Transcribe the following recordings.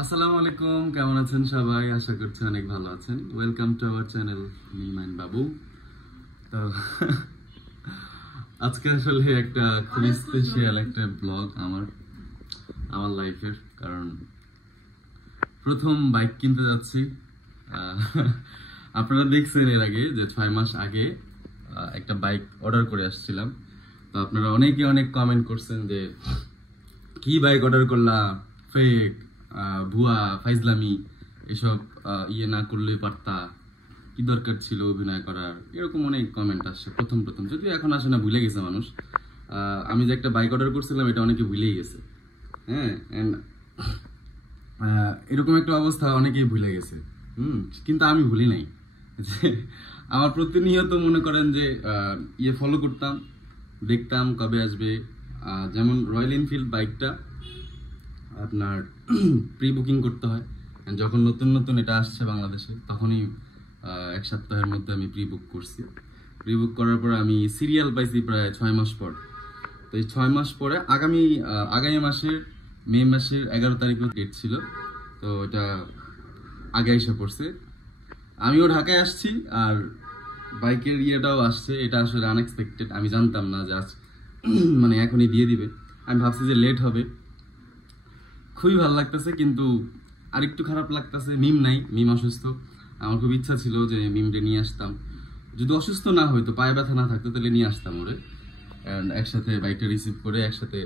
আসসালামু আলাইকুম, কেমন আছেন সবাই? আশা করছি অনেক ভালো আছেন। Welcome to our channel Mim and Babu. তো আজকে আসলে একটা খুবই স্পেশাল একটা ব্লগ আমার লাইফের, কারণ প্রথম বাইক কিনতে যাচ্ছি। আপনারা দেখছেন এর আগে যে 6 মাস আগে একটা বাইক অর্ডার করে আসছিলাম। তো আপনারা অনেকে অনেক কমেন্ট করছেন যে কি বাইক অর্ডার করলা, ফেক, ভুয়া, ফাইজলামি, এসব না করলেই পারতা, কি দরকার ছিল অভিনয় করার, এরকম অনেক কমেন্ট আসছে প্রথম যদিও এখন আসে না, ভুলে গেছে মানুষ। আমি যে একটা বাইক অর্ডার করছিলাম এটা অনেকে ভুলেই গেছে। হ্যাঁ, এন্ড এরকম একটা অবস্থা অনেকেই ভুলে গেছে। কিন্তু আমি ভুলি নাই। আমার প্রতিনিয়ত মনে করেন যে ফলো করতাম, দেখতাম কবে আসবে। যেমন রয়্যাল এনফিল্ড বাইকটা আপনার প্রি বুকিং করতে হয়। যখন নতুন এটা আসছে বাংলাদেশে, তখনই 1 সপ্তাহের মধ্যে আমি প্রি বুক করছি। প্রি বুক করার পর আমি সিরিয়াল পাইছি প্রায় 6 মাস পর। তো এই 6 মাস পরে আগামী মাসের মে মাসের 11 তারিখে ডেট ছিল। তো এটা আগে এসে পড়ছে। আমিও ঢাকায় আসছি, আর বাইকের ইয়েটাও আসছে। এটা আসলে আনএক্সপেক্টেড, আমি জানতাম না যে আজ মানে এখনই দিয়ে দিবে। আমি ভাবছি যে লেট হবে। খুবই ভালো লাগতেছে, কিন্তু আরেকটু খারাপ লাগতেছে, মিম নাই, মিম অসুস্থ। আমার খুব ইচ্ছা ছিল যে মিমটা নিয়ে আসতাম, যদি অসুস্থ না হইতো, পায়ে ব্যথা না থাকতো, তাহলে নিয়ে আসতাম ওরে, একসাথে বাইকটা রিসিভ করে একসাথে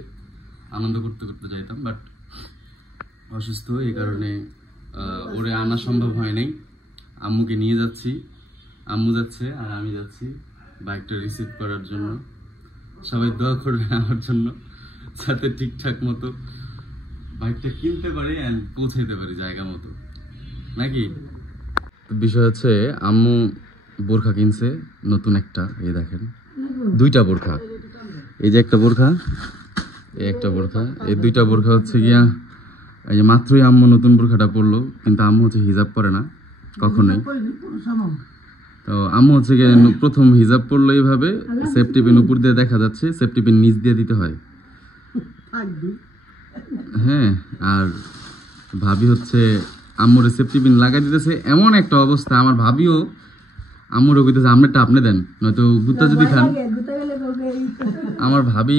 আনন্দ করতে করতে যাইতাম। বাট অসুস্থ, এই কারণে ওরে আনা সম্ভব হয় নাই। আম্মুকে নিয়ে যাচ্ছি, আম্মু যাচ্ছে আর আমি যাচ্ছি বাইকটা রিসিভ করার জন্য। সবাই দোয়া করবেন আমার জন্য, যাতে ঠিকঠাক মতো বাইকটা কিনতে পারি এন্ড পৌঁছাইতে পারি জায়গা মতো, নাকি? বিষয় হচ্ছে আম্মু বোরখা কিনছে নতুন একটা, এই দেখেন 2টা বোরখা। এই যে একটা বোরখা, এই একটা বোরখা, এই 2টা বোরখা হচ্ছে গিয়া, এই যে মাত্রই আম্মু নতুন বোরখাটা পরলো। কিন্তু আম্মু হচ্ছে হিজাব পরে না কখনোই। তো আম্মু হচ্ছে গিয়ে প্রথম হিজাব পরলো এইভাবে, সেফটি পিন উপর দিয়ে দেখা যাচ্ছে, সেফটি পিন নিচ দিয়ে দিতে হয়। হ্যাঁ, আর ভাবি হচ্ছে আম্মুর সেফটি পিন লাগাই দিতেছে। এমন একটা অবস্থা, আমার ভাবিও আম্মুরও কইতেছে আমনেরটা আপনি দেন, নয়তো গুতা যদি খান। আমার ভাবি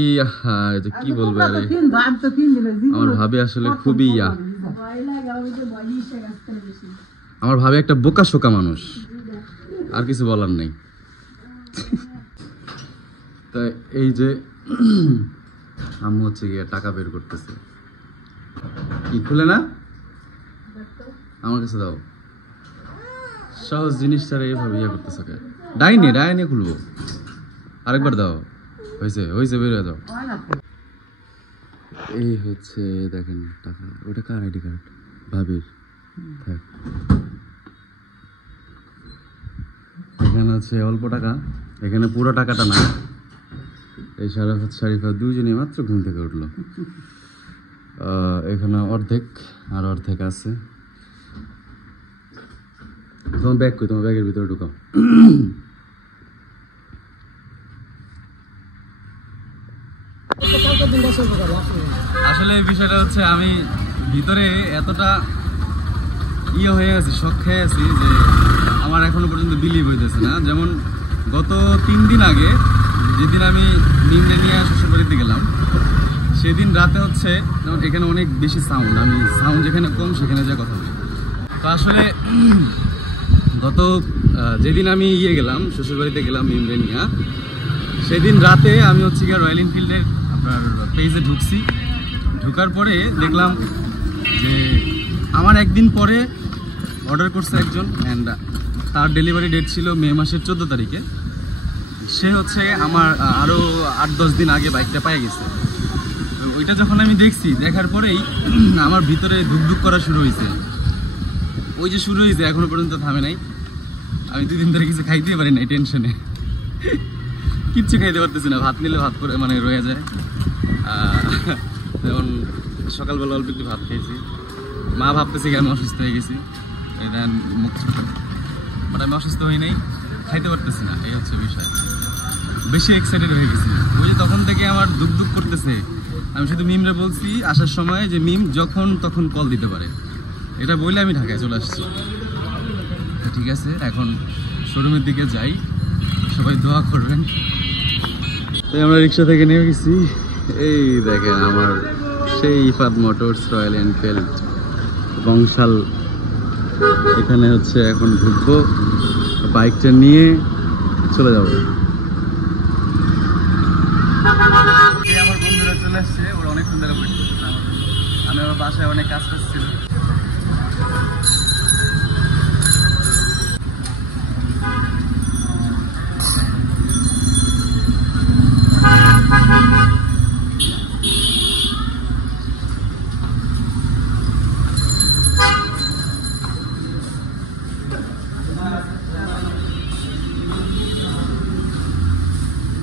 কি বলবো, আমার ভাবি আসলে খুবই আমার ভাবি একটা বোকা শোকা মানুষ, আর কিছু বলার নেই। তাই এই যে আম্মু হচ্ছে গিয়ে টাকা বের করতেছে। কি খুলে না, আমার কাছে দাও। সহজ জিনিসটারে এভাবে করতেছে। ডাইনে খুলবো, আরেকবার দাও। হয়েছে বের হয়ে দাও। এই হচ্ছে দেখেন টাকা, ওটা কার আইডি কার্ড? ভাবির। এখানে আছে অল্প টাকা, এখানে পুরো টাকাটা না। এই শারিফা দুইজনে মাত্র ঘুম থেকে উঠলো। এখানে অর্ধেক, আর অর্ধেক আছে। তোমার ব্যাগ কই? তোমার ব্যাগের ভিতরে ঢুকাও। আসলে এই বিষয়টা হচ্ছে, আমি ভিতরে এতটা হয়ে গেছি, শক খেয়ে আছি যে আমার এখনো পর্যন্ত বিলিভ হইতেছে না। যেমন গত 3 দিন আগে, যেদিন আমি মিমরে নিয়ে শ্বশুরবাড়িতে গেলাম, সেদিন রাতে হচ্ছে যেমন এখানে অনেক বেশি সাউন্ড, আমি সাউন্ড যেখানে কম সেখানে যা কথা বলি। তো আসলে গত যেদিন আমি গেলাম শ্বশুরবাড়িতে গেলাম মিমরে নিয়ে, সেদিন রাতে আমি হচ্ছে গিয়ে রয়্যাল এনফিল্ডের আপনার পেজে ঢুকছি। ঢুকার পরে দেখলাম যে আমার একদিন পরে অর্ডার করছে একজন, অ্যান্ড তার ডেলিভারি ডেট ছিল মে মাসের 14 তারিখে। সে হচ্ছে আমার আরও 8-10 দিন আগে বাইকটা পেয়ে গেছে। ওইটা যখন আমি দেখছি, দেখার পরেই আমার ভিতরে ধুকধুক করা শুরু হয়েছে। ওই যে শুরু হয়েছে, এখনো পর্যন্ত থামে নাই। আমি 2 দিন ধরে কিছু খাইতেই পারি না, টেনশনে কিচ্ছু খাইতে পারতেছি না। ভাত নিলে ভাত করে মানে রয়ে যায়। যেমন সকালবেলা অল্প একটু ভাত খেয়েছি, মা ভাবতেছি কি আমি অসুস্থ হয়ে গেছি, বাট আমি অসুস্থ হই নাই, খাইতে পারতেছি না। এই হচ্ছে বিষয়, বেশি এক্সাইটেড হয়ে গেছি। ওই যে তখন থেকে আমার দুঃখ করতেছে। আমি শুধু মিমরে বলছি আসার সময় যে মিম যখন তখন কল দিতে পারে, এটা বলে আমি ঢাকায় চলে আসছি। ঠিক আছে, এখন শোরুমের দিকে যাই, সবাই দোয়া করবেন। তাই আমরা রিক্সা থেকে নেমে গেছি। এই দেখেন আমার সেই Ifad motors royal Enfield Bangshal. এখানে হচ্ছে এখন ঘুরবো, বাইকটা নিয়ে চলে যাবো। আমার বন্ধুরা চলে আসছে, ওরা অনেক সুন্দর ওয়েট করতেছে আমার জন্য। আমি আমার বাসায় অনেক কাজ করছিল।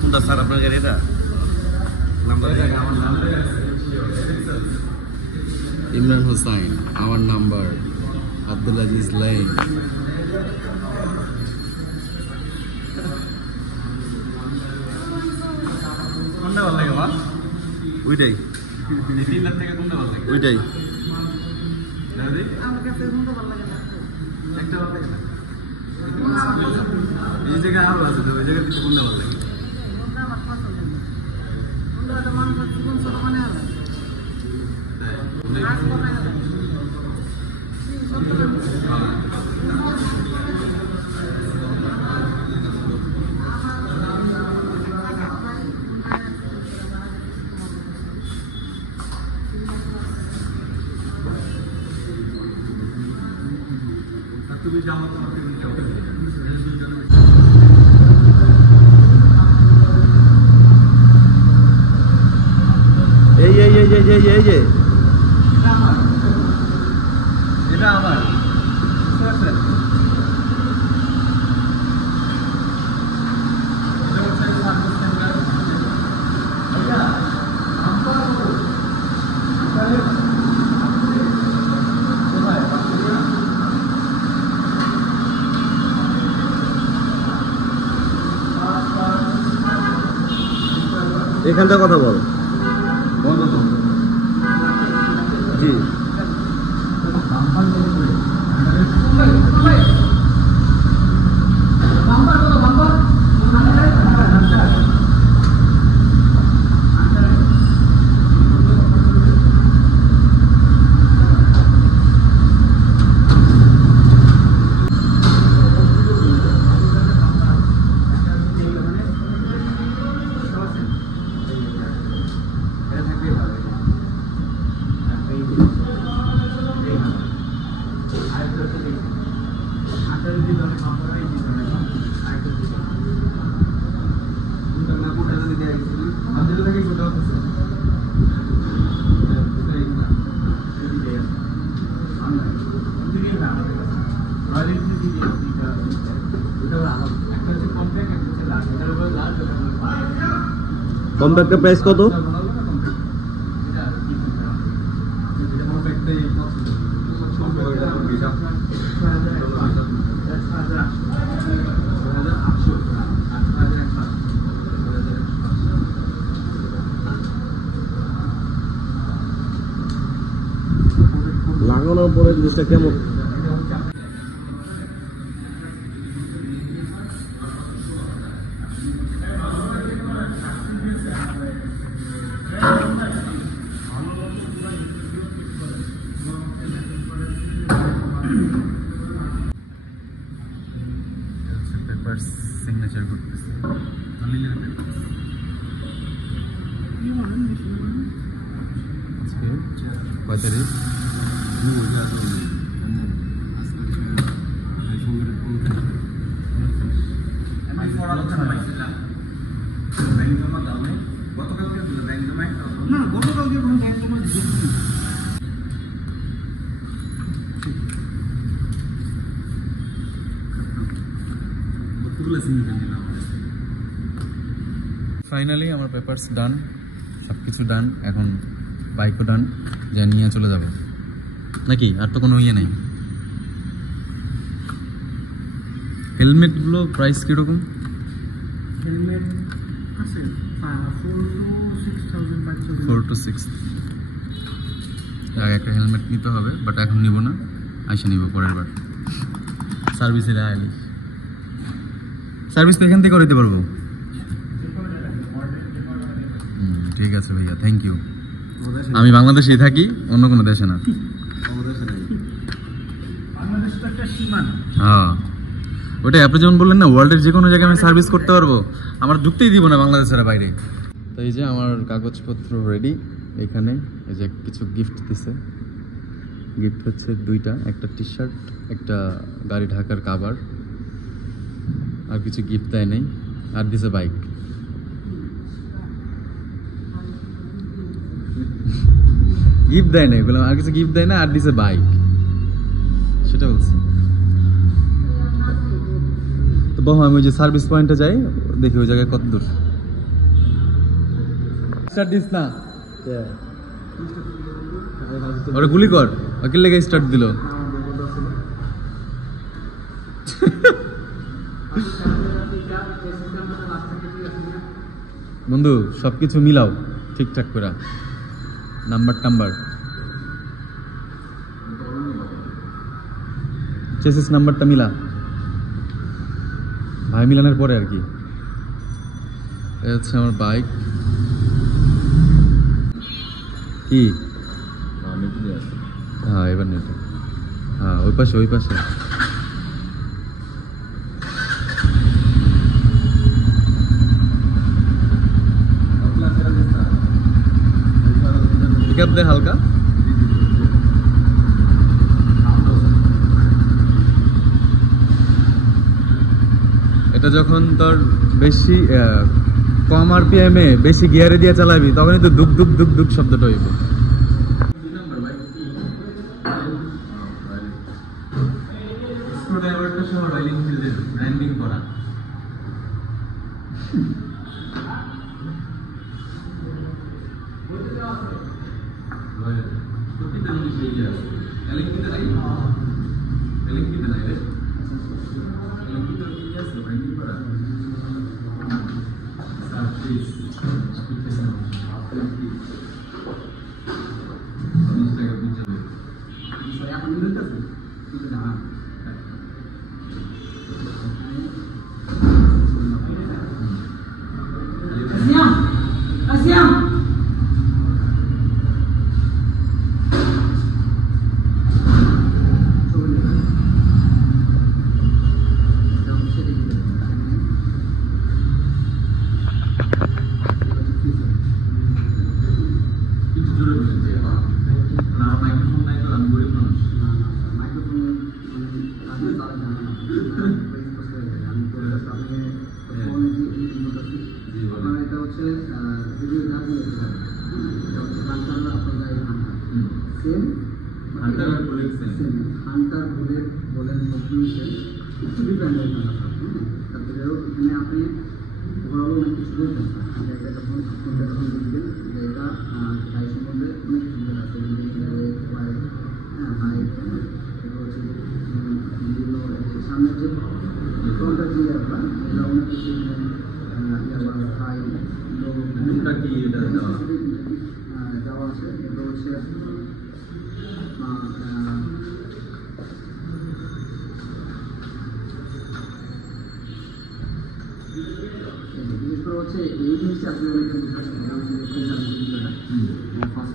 কোনটা স্যার আপনার গাড়ি? এটা ইমরান হোসাইন, আমার নাম্বার আব্দুল আজিজ লাইন। কোনটা ভালো লাগে আমার? ওইটাই। তিনটার থেকে কোনটা ভালো লাগে? ওইটাই। আমার কাছে কোনটা ভালো লাগে? একটা ভালো লাগে না। এই জায়গায় আরো আছে তো, ওই জায়গায় কিছু কোনটা ভালো লাগে? কোনটা আমার পছন্দ না। কোনটা তো মানুষ জীবন ছোট মানে হবে। তুমি জানো তোমাকে এই এটা আমার এখানটা কথা বল। জি কম্প্যাক্টের প্রাইস কত? লাগানোর পরে জিনিসটা কেমন? সিগনেচার করতেছে কয় তারিখ? ফাইনালি আমার পেপারস ডান, সব কিছু ডান। এখন বাইকও ডান, যা নিয়ে চলে যাবো নাকি? আর তো কোনো ইয়ে নেই। হেলমেটগুলো প্রাইস কীরকম? হেলমেট আছে 4 to 6 একটা হেলমেট নিতে হবে, বাট এখন নিব না, আইসা নিব পরের বার সার্ভিসে আইলে সার্ভিস তো এখান থেকে করতে পারবো ঠিক আছে ভাইয়া থ্যাংক ইউ আমি বাংলাদেশেই থাকি অন্য কোনো দেশে না হ্যাঁ ওটাই আপনি যেমন বললেন না ওয়ার্ল্ডের যে কোনো জায়গায় আমি সার্ভিস করতে পারবো আমার ঢুকতেই দিব না বাংলাদেশের বাইরে তো এই যে আমার কাগজপত্র রেডি এখানে এই যে কিছু গিফট দিছে গিফট হচ্ছে দুইটা একটা টি শার্ট একটা গাড়ি ঢাকার কাভার আর কিছু গিফট দেয় নেই আর দিছে বাইক গিফট দেয় না এগুলো আর কিছু গিফট দেয় না আর দিছে বাইক সেটা বলছি তো বহু আমি ওই যে সার্ভিস পয়েন্টে যাই দেখি ওই জায়গায় কত দূর স্টার্ট দিস না ওরা গুলি কর ওকে লেগে স্টার্ট দিল বন্ধু সবকিছু মিলাও ঠিকঠাক করে নাম্বার চেসিস নাম্বারটা মিলা ভাই মিলানোর পরে আর কি এই হচ্ছে আমার বাইক কি হ্যাঁ এবার নেটে হ্যাঁ ওই পাশে পিকআপ দে হালকা এটা যখন তোর বেশি কম আরপিএম এ বেশি গিয়ারে দিয়ে চালাবি তখনই তো দুক দুক দুক দুক শব্দটা হইব স্ক্রুড্রাইভারটা সহ রয়্যাল এনফিল্ডের ব্র্যান্ডিং করা প্রত্যেকটা জিনিস এই যে আছে এলেক্ট্রিকটা নাই রে এলেক্ট্রিকটা কি আছে ব্র্যান্ডিং করা সার্ভিস হান্টার বুলেট বলেন সবগুলো সেম একটু ডিফারেন্ট তারপরেও এখানে আপনি ওভারঅল অনেক কিছু বলতেন এটা যখন আপনাদের যখন বুঝবেন যে এটা গাড়ি সম্বন্ধে অনেক কিছু আছে হাইট এগুলো হচ্ছে বিভিন্ন সামনের যে ফ্রন্টের যে এটা অনেক কিছু হাই যাওয়া আছে এগুলো হচ্ছে বিশেষ করে হচ্ছে এই জিনিসটা আপনি অনেকটা ফার্স্ট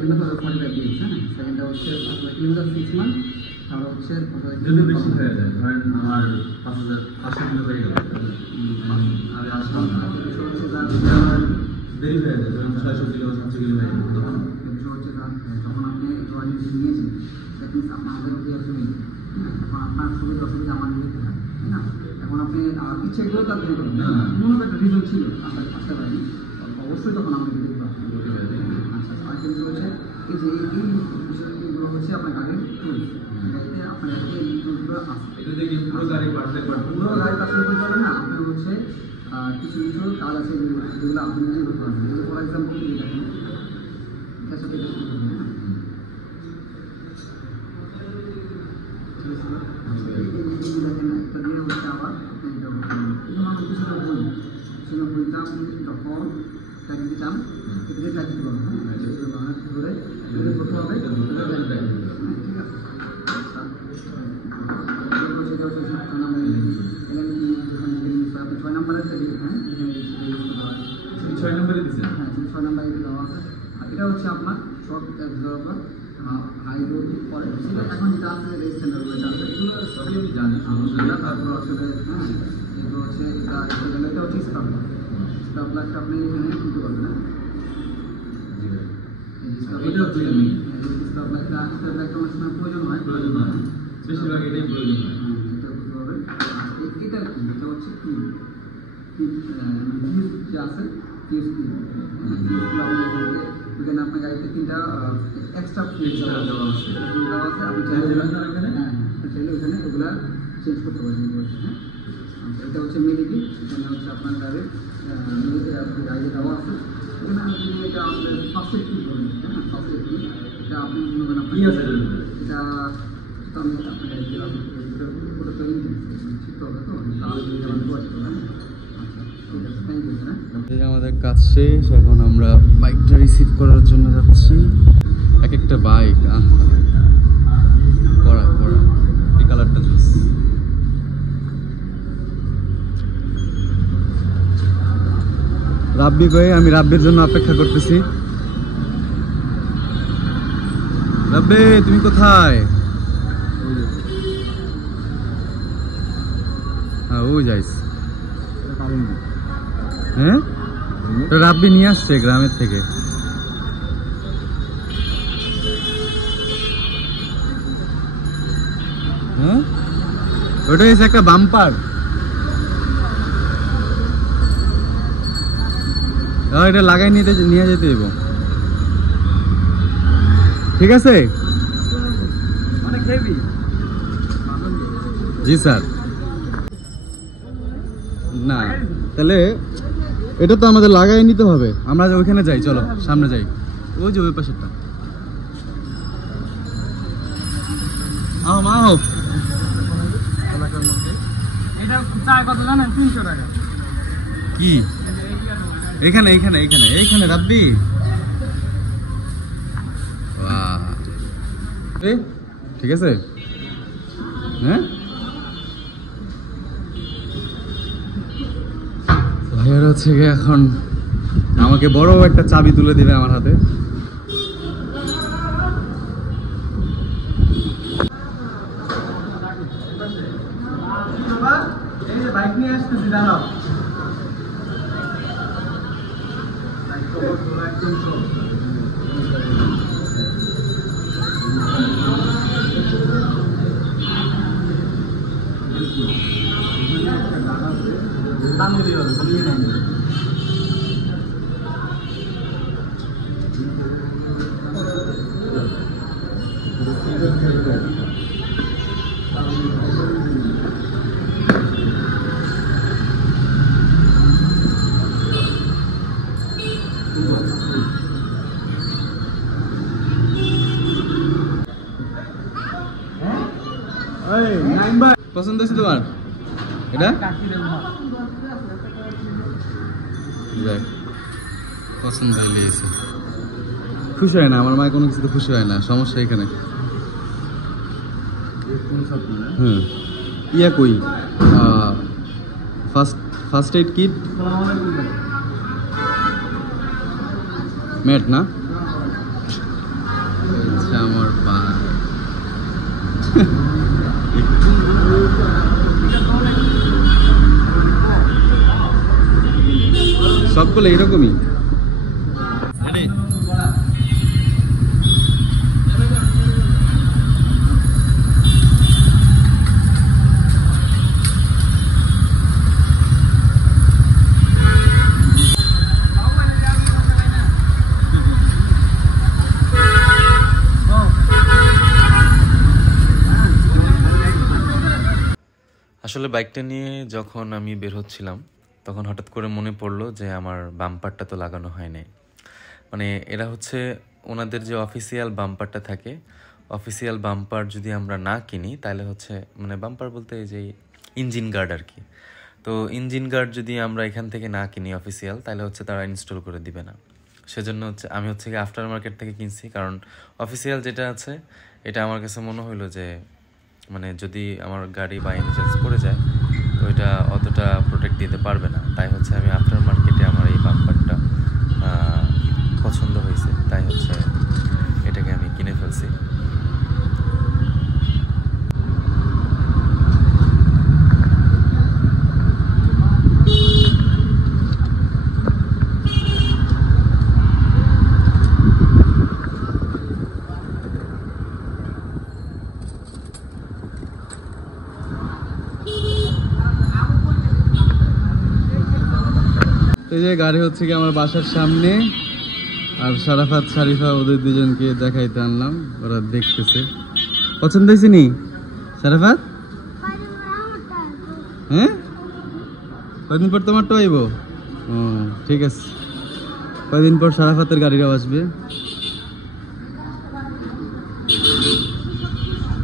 কিলোমিটার 45 দিয়েছে হ্যাঁ সেকেন্ডটা হচ্ছে আপনার কিলোমিটার 6 মান্থ তাহলে হচ্ছে যদি বেশি হয়ে যায় ধরেন আমার 5,500 কিলো হয়ে গেল আমি আসলাম দেরি হয়ে যায় ধরেন 600 কিলো 700 কিলো হয়ে গেল তখন আপনি ড্রয়িং নিয়েছেন দ্যাট মিনস আপনার আগের যে আসলে তখন আপনার সুবিধা অসুবিধা আমার নিতে হয় তাই না এখন আপনি ইচ্ছে করলেও তার দিতে পারবেন মনে একটা রিজন ছিল আপনার আসতে পারেনি অবশ্যই তখন আমাকে দিতে পারবেন আচ্ছা আরেকটা বিষয় হচ্ছে এই যে এই বিষয়গুলো হচ্ছে আপনার গাড়ির টুলস এটাতে আপনার এই টুলসগুলো আছে এটা দেখি পুরো গাড়ি পার্টস পুরো গাড়ি কাজ করতে পারবেন না আপনার হচ্ছে কিছু কিছু কাজ আছে যেগুলো আপনি নিজেই করতে পারবেন যেগুলো ফর এক্সাম্পল দেখেন এটার সাথে দেখেন একটা দিয়ে হচ্ছে আবার আপনি কিছুটা বই সেটা বইটা আপনি যখন চাকরিতে চান সেটাকে চাকরি করবেন হ্যাঁ ধরে করতে হবে ঠিক আছে হচ্ছে আপনার শর্ট অ্যাবজর্বার হাইড্রো পরে সেটা এখন যেটা আছে রেজিস্ট্যান্ডার ওইটা আছে এগুলো সবই আমি জানি সমস্যা। তারপর আসলে হ্যাঁ এগুলো হচ্ছে এটা হচ্ছে স্টাবলার। স্টাবলারটা আপনি এখানে দিতে পারবেন না। এটা হচ্ছে স্টাবলারটা স্টাবলারটা অনেক সময় প্রয়োজন হয় বেশিরভাগ এটাই প্রয়োজন হয়। এটা বুঝতে পারবেন। এটা হচ্ছে কি যে আছে এখানে আপনার গাড়িতে 3টা এক্সট্রা দেওয়া আছে। আপনি চাইলে ওখানে ওগুলা চেঞ্জ করতে পারেন। হ্যাঁ এটা হচ্ছে মেডিকি, এখানে হচ্ছে আপনার গাড়ির গাড়ি দেওয়া আছে। এখানে আপনি এটা আমাদের ফার্স্ট এড কিট বলেন। হ্যাঁ ফার্স্ট এড কিট এটা আপনি মনে করেন আপনি এটা আমি আপনার গাড়িতে ওটা তৈরি ঠিক হবে তো আমাদের কাজ শেষ। এখন আমরা বাইকটা রিসিভ করার জন্য যাচ্ছি। এক একটা বাইক করা করা এই কালারটা জুস। রাব্বি কই? আমি রাব্বির জন্য অপেক্ষা করতেছি। রাব্বি তুমি কোথায়? হ্যাঁ ও যাইস। হ্যাঁ রাব্বি নিয়ে আসছে গ্রামের থেকে। হ্যাঁ ওটা হচ্ছে একটা বাম্পার। এটা লাগাই নিয়ে যেতে দেবো। ঠিক আছে জি স্যার। না তাহলে এটা তো আমাদের লাগাই নিতে হবে। আমরা ওইখানে যাই, চলো সামনে যাই। ওই যে ওই পাশেরটা। কি এখানে এখানে এখানে এইখানে রাব্বি ঠিক আছে। হ্যাঁ ভাইয়ের হচ্ছে এখন আমাকে বড় একটা চাবি তুলে দিবে আমার হাতে। বাইক নিয়ে আসতেছি দাঁড়াও। পছন্দ হয়েছে তোমার এটা? পছন্দ হয়ে খুশি হয় না আমার মায়ের কোনো কিছুতে খুশি হয় না। সমস্যা এখানে। হুম ইয়া কই ফার্স্ট এইড কিট ম্যাট না? আচ্ছা আমার সবগুলো এরকমই। আসলে বাইকটা নিয়ে যখন আমি বের হচ্ছিলাম তখন হঠাৎ করে মনে পড়লো যে আমার বাম্পারটা তো লাগানো হয় নাই। মানে এরা হচ্ছে ওনাদের যে অফিসিয়াল বাম্পারটা থাকে, অফিসিয়াল বাম্পার যদি আমরা না কিনি তাহলে হচ্ছে মানে বাম্পার বলতে যে ইঞ্জিন গার্ড আর কি। তো ইঞ্জিন গার্ড যদি আমরা এখান থেকে না কিনি অফিসিয়াল তাহলে হচ্ছে তারা ইনস্টল করে দিবে না। সেজন্য হচ্ছে আমি হচ্ছে কি আফটার মার্কেট থেকে কিনছি, কারণ অফিসিয়াল যেটা আছে এটা আমার কাছে মনে হইলো যে মানে যদি আমার গাড়ি বা ইনস্যুরেন্স পড়ে যায় তো এটা অতটা প্রোটেক্ট দিতে পারবে না। তাই হচ্ছে আমি আফটার মার্কেটে আমার এই বাম্পারটা পছন্দ হয়েছে, তাই হচ্ছে এটাকে আমি কিনে ফেলছি। এই যে গাড়ি হচ্ছে কি আমার বাসার সামনে, আর শারাফাত শারিফা ওদের দুজনকে দেখাইতে আনলাম, ওরা দেখতেছে। পছন্দ হয়েছে নি শারাফাত? হ্যাঁ, কয়দিন পর তোমার তো আইব? ও ঠিক আছে, কয়দিন পর শারাফাতের গাড়িটাও আসবে।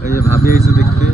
এই যে ভাবি হয়েছে দেখতে।